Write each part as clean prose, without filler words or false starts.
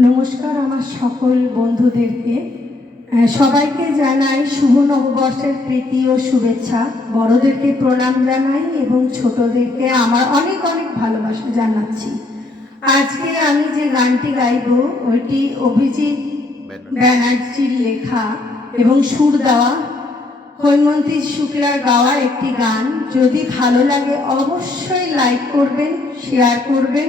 নমস্কার আমার সকল বন্ধুদেরকে, সবাইকে জানাই শুভ নববর্ষের প্রীতি ও শুভেচ্ছা। বড়দেরকে প্রণাম জানাই এবং ছোটদেরকে আমার অনেক অনেক ভালোবাসা জানাচ্ছি। আজকে আমি যে গানটি গাইব ওইটি অভিজিৎ ব্যানার্জির লেখা এবং সুর দেওয়া হৈমন্তী শুক্লার গাওয়া একটি গান। যদি ভালো লাগে অবশ্যই লাইক করবেন, শেয়ার করবেন,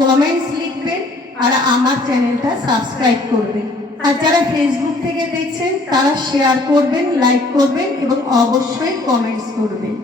কমেন্টস লিখবেন আর আমার চ্যানেলটা সাবস্ক্রাইব করবেন। আর যারা ফেসবুক থেকে দেখছেন তারা শেয়ার করবেন, লাইক করবেন এবং অবশ্যই কমেন্টস করবেন।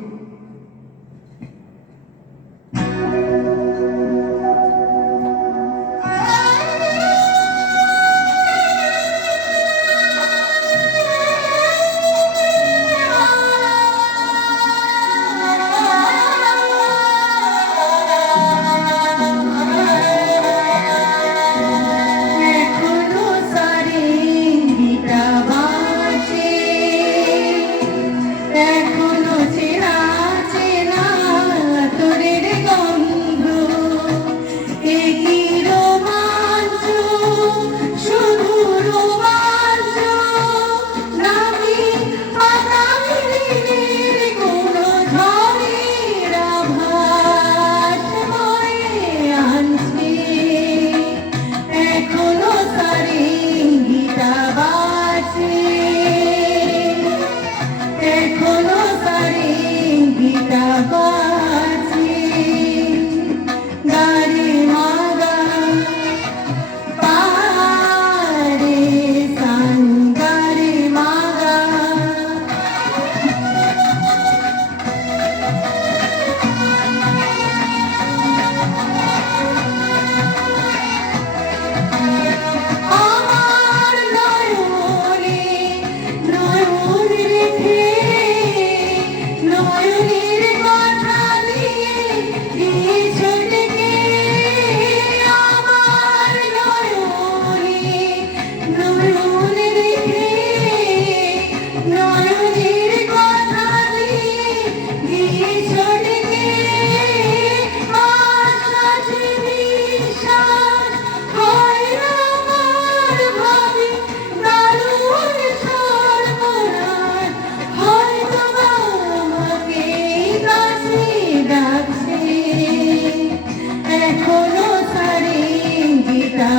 এখনো সারি গীতা